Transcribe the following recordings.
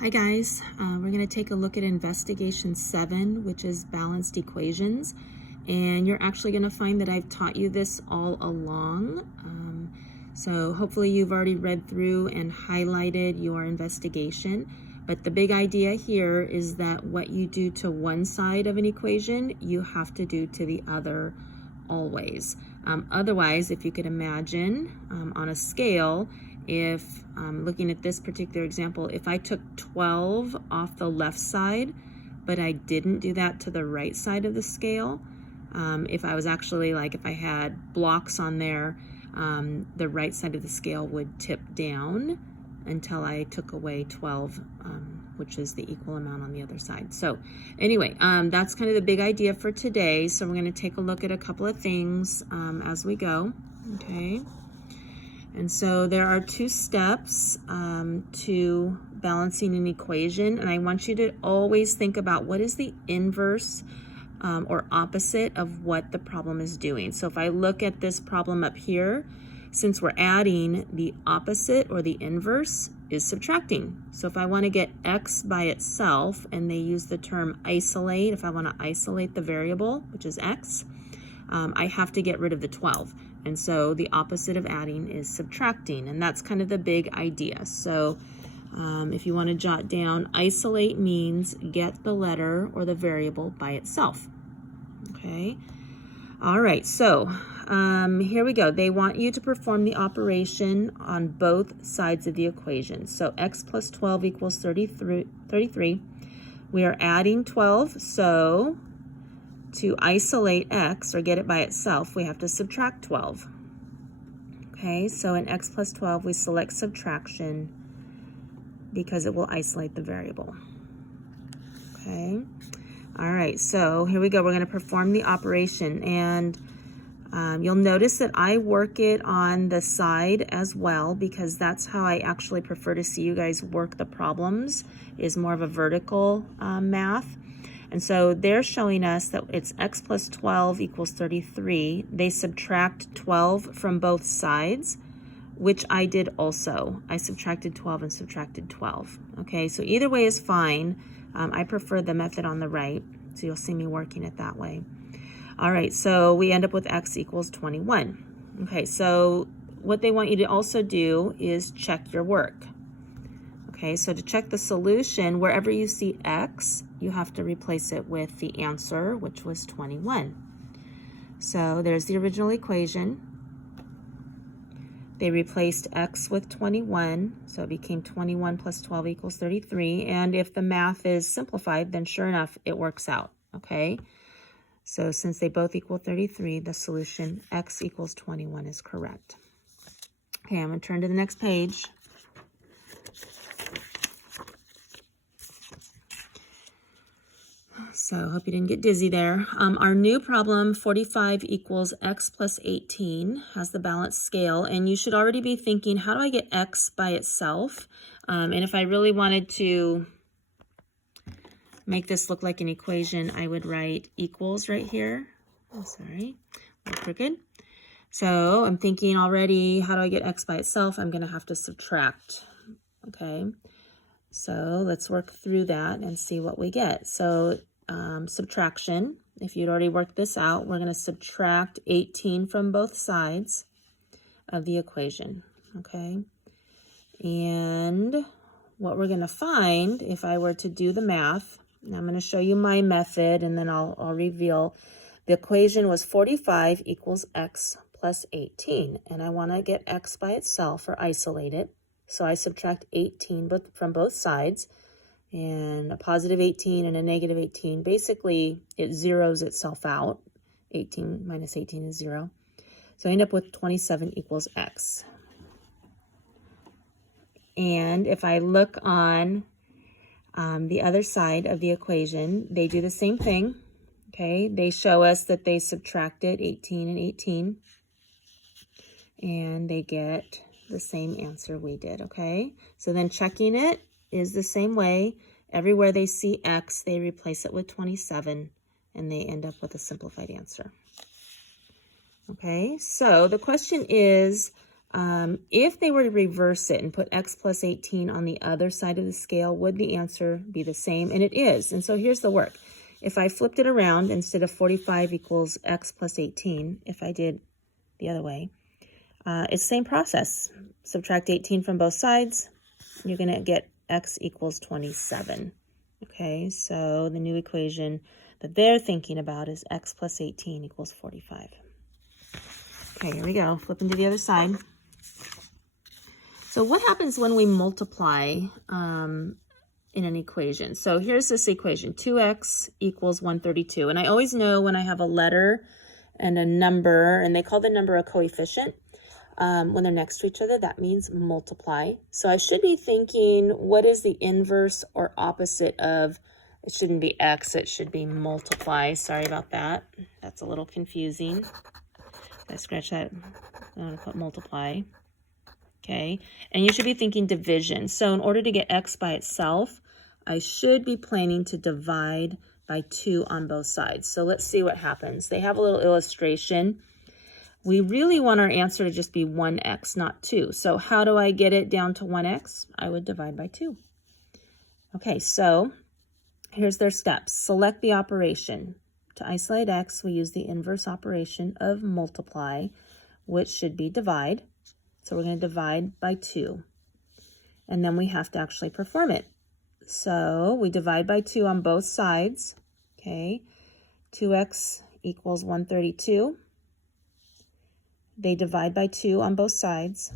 Hi guys, we're going to take a look at investigation 7, which is balanced equations, and you're actually going to find that I've taught you this all along. So hopefully you've already read through and highlighted your investigation, but the big idea here is that what you do to one side of an equation, you have to do to the other always. Otherwise, if you could imagine on a scale, if looking at this particular example, if I took 12 off the left side, but I didn't do that to the right side of the scale, if I was actually if I had blocks on there, the right side of the scale would tip down until I took away 12, which is the equal amount on the other side. So anyway, that's kind of the big idea for today. So we're going to take a look at a couple of things as we go. Okay. And so there are two steps to balancing an equation, and I want you to always think about what is the inverse or opposite of what the problem is doing. So if I look at this problem up here, since we're adding, the opposite or the inverse is subtracting. So if I want to get x by itself, and they use the term isolate, if I want to isolate the variable, which is x, I have to get rid of the 12. And so the opposite of adding is subtracting, and that's kind of the big idea. So if you want to jot down, isolate means get the letter or the variable by itself. Okay. All right, so here we go. They want you to perform the operation on both sides of the equation. So x plus 12 equals 33. We are adding 12, so to isolate x, or get it by itself, we have to subtract 12. Okay, so in x plus 12, we select subtraction because it will isolate the variable. Okay, all right, so here we go. We're going to perform the operation, and you'll notice that I work it on the side as well, because that's how I actually prefer to see you guys work the problems, is more of a vertical math. And so they're showing us that it's x plus 12 equals 33. They subtract 12 from both sides, which I did also. I subtracted 12 and subtracted 12. Okay, so either way is fine. I prefer the method on the right, so you'll see me working it that way. All right, so we end up with x equals 21. Okay, so what they want you to also do is check your work. Okay, so to check the solution, wherever you see x, you have to replace it with the answer, which was 21. So there's the original equation. They replaced x with 21, so it became 21 plus 12 equals 33. And if the math is simplified, then sure enough, it works out. Okay, so since they both equal 33, the solution x equals 21 is correct. Okay, I'm going to turn to the next page. So hope you didn't get dizzy there. Our new problem, 45 equals x plus 18, has the balanced scale. And you should already be thinking, how do I get x by itself? And if I really wanted to make this look like an equation, I would write equals right here. Oh, sorry, a little crooked. So I'm thinking already, how do I get x by itself? I'm going to have to subtract. Okay, so let's work through that and see what we get. So subtraction, if you'd already worked this out, we're going to subtract 18 from both sides of the equation. Okay, and what we're going to find, if I were to do the math, I'm going to show you my method, and then I'll reveal. The equation was 45 equals x plus 18, and I want to get x by itself, or isolate it. So I subtract 18 from both sides, and a positive 18 and a negative 18. Basically, it zeroes itself out. 18 minus 18 is 0. So I end up with 27 equals x. And if I look on the other side of the equation, they do the same thing. Okay, they show us that they subtracted 18 and 18, and they get the same answer we did. Okay, so then checking it is the same way. Everywhere they see x, they replace it with 27, and they end up with a simplified answer. Okay, so the question is, If they were to reverse it and put x plus 18 on the other side of the scale, would the answer be the same? And it is. And so here's the work. If I flipped it around, instead of 45 equals x plus 18, if I did the other way, it's the same process. Subtract 18 from both sides, you're going to get x equals 27. Okay, so the new equation that they're thinking about is x plus 18 equals 45. Okay, here we go. Flipping to the other side. So what happens when we multiply in an equation? So here's this equation, 2x equals 132. And I always know when I have a letter and a number, and they call the number a coefficient, when they're next to each other, that means multiply. So I should be thinking, what is the inverse or opposite of, it shouldn't be x, it should be multiply. Sorry about that. That's a little confusing. I scratch that, I'm going to put multiply. Okay, and you should be thinking division. So in order to get x by itself, I should be planning to divide by 2 on both sides. So let's see what happens. They have a little illustration. We really want our answer to just be 1x, not 2. So how do I get it down to 1x? I would divide by 2. Okay, so here's their steps. Select the operation. To isolate x, we use the inverse operation of multiply, which should be divide. So we're going to divide by 2. And then we have to actually perform it. So we divide by 2 on both sides. Okay, 2x equals 132. They divide by 2 on both sides.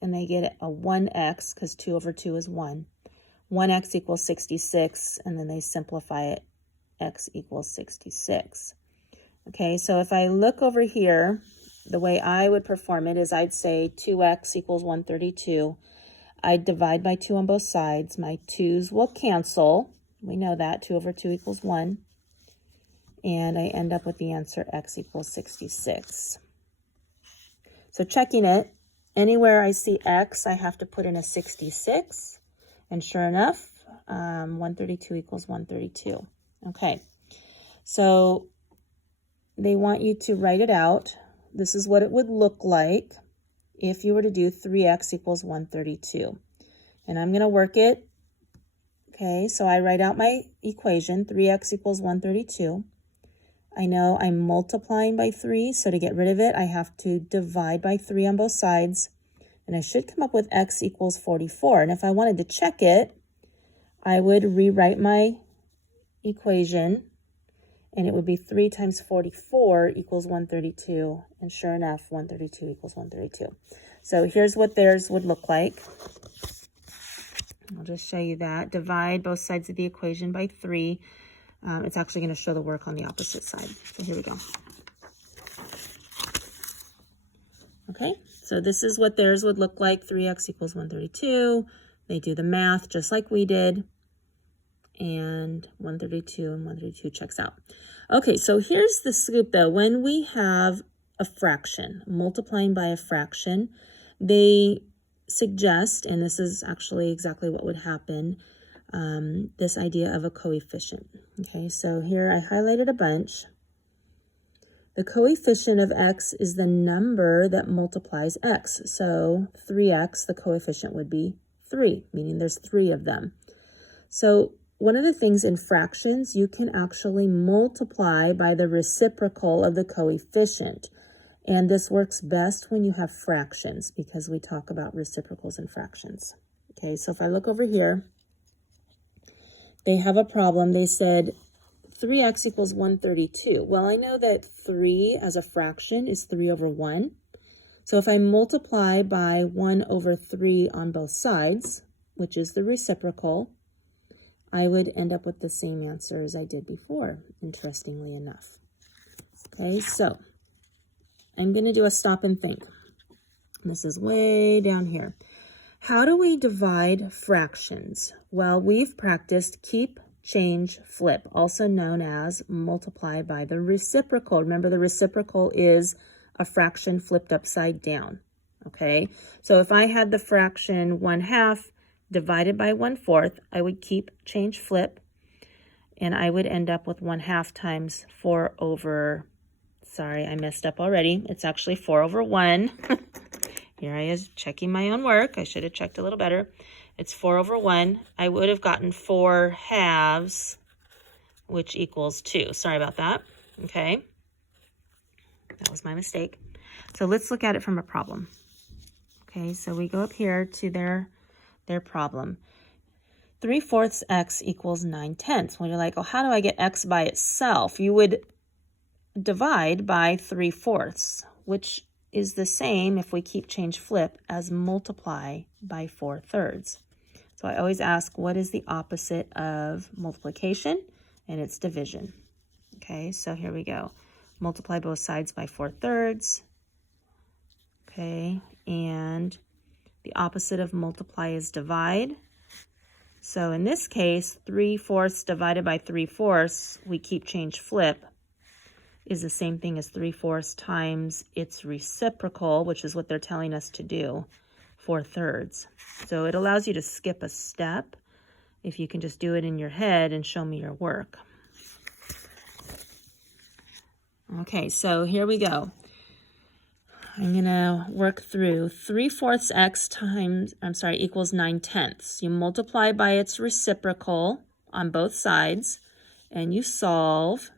And they get a 1x, because 2 over 2 is 1. 1x equals 66, and then they simplify it. X equals 66. Okay, so if I look over here, the way I would perform it is I'd say 2x equals 132. I'd divide by 2 on both sides. My 2's will cancel. We know that. 2 over 2 equals 1. And I end up with the answer x equals 66. So checking it, anywhere I see x, I have to put in a 66. And sure enough, 132 equals 132. Okay, so they want you to write it out. This is what it would look like if you were to do 3x equals 132. And I'm going to work it. Okay, so I write out my equation, 3x equals 132. I know I'm multiplying by 3, so to get rid of it, I have to divide by 3 on both sides. And I should come up with x equals 44. And if I wanted to check it, I would rewrite my equation, and it would be 3 times 44 equals 132, and sure enough, 132 equals 132. So here's what theirs would look like. I'll just show you that. Divide both sides of the equation by 3. It's actually going to show the work on the opposite side. So here we go. Okay, so this is what theirs would look like. 3x equals 132. They do the math just like we did. And 132 and 132 checks out. Okay, so here's the scoop though. When we have a fraction, multiplying by a fraction, they suggest, and this is actually exactly what would happen, this idea of a coefficient. Okay, so here I highlighted a bunch. The coefficient of x is the number that multiplies x. So 3x, the coefficient would be 3, meaning there's 3 of them. So one of the things in fractions, you can actually multiply by the reciprocal of the coefficient. And this works best when you have fractions, because we talk about reciprocals and fractions. Okay, so if I look over here, they have a problem. They said 3x equals 132. Well, I know that 3 as a fraction is 3 over 1. So if I multiply by 1 over 3 on both sides, which is the reciprocal, I would end up with the same answer as I did before, interestingly enough. Okay, so I'm going to do a stop and think. This is way down here. How do we divide fractions? Well, we've practiced keep, change, flip, also known as multiply by the reciprocal. Remember, the reciprocal is a fraction flipped upside down. Okay, so if I had the fraction 1/2 divided by 1/4, I would keep, change, flip, and I would end up with 1/2 times 4 over, sorry, I messed up already. It's actually 4 over 1. here I is checking my own work. I should have checked a little better. It's 4 over 1. I would have gotten 4 halves, which equals 2. Sorry about that. Okay. That was my mistake. So let's look at it from a problem. Okay, so we go up here to their problem. 3/4 x equals 9/10. Well, you're like, oh, how do I get x by itself? You would divide by 3/4, which is the same, if we keep change flip, as multiply by 4/3. So I always ask, what is the opposite of multiplication? And it's division. Okay, so here we go. Multiply both sides by 4/3. Okay, and the opposite of multiply is divide. So in this case, 3/4 divided by 3/4, we keep change flip, is the same thing as 3/4 times its reciprocal, which is what they're telling us to do, 4/3. So it allows you to skip a step if you can just do it in your head and show me your work. Okay, so here we go. I'm going to work through 3/4 x equals 9/10. You multiply by its reciprocal on both sides, and you solve.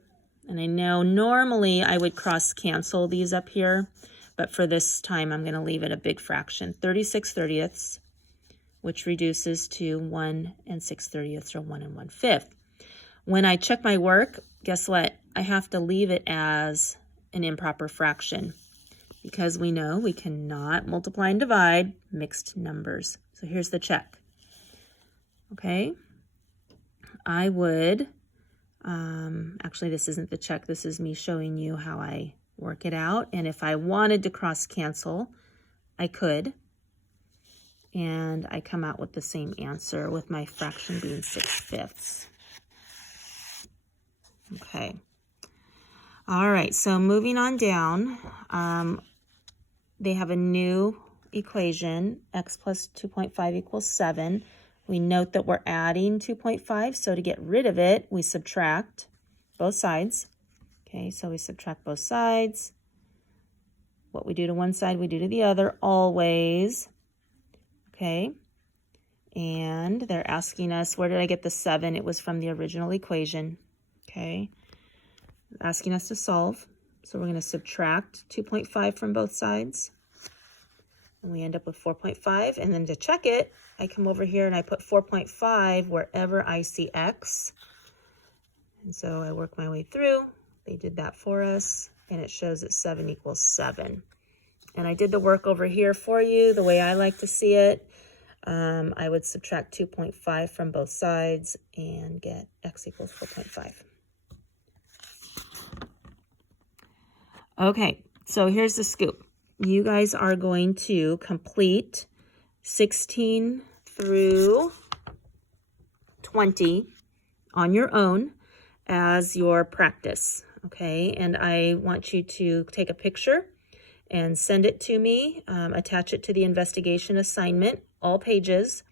And I know normally I would cross cancel these up here, but for this time I'm going to leave it a big fraction. 36/30, which reduces to 1 6/30, or 1 1/5. When I check my work, guess what? I have to leave it as an improper fraction, because we know we cannot multiply and divide mixed numbers. So here's the check. Okay, I would, actually this isn't the check, this is me showing you how I work it out. And if I wanted to cross cancel, I could. And I come out with the same answer, with my fraction being 6/5. Okay. All right, so moving on down, they have a new equation, x plus 2.5 equals 7. We note that we're adding 2.5, so to get rid of it, we subtract both sides. Okay, so we subtract both sides. What we do to one side, we do to the other, always. Okay, and they're asking us, where did I get the 7? It was from the original equation. Okay, asking us to solve. So we're going to subtract 2.5 from both sides. And we end up with 4.5. And then to check it, I come over here and I put 4.5 wherever I see x. And so I work my way through. They did that for us. And it shows that 7 equals 7. And I did the work over here for you the way I like to see it. I would subtract 2.5 from both sides and get x equals 4.5. Okay, so here's the scoop. You guys are going to complete 16 through 20 on your own as your practice, okay? And I want you to take a picture and send it to me, attach it to the investigation assignment, all pages.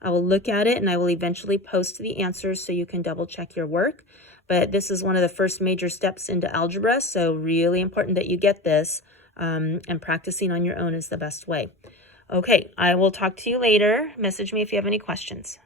I will look at it and I will eventually post the answers so you can double check your work. But this is one of the first major steps into algebra, so really important that you get this, and practicing on your own is the best way. Okay, I will talk to you later. Message me if you have any questions.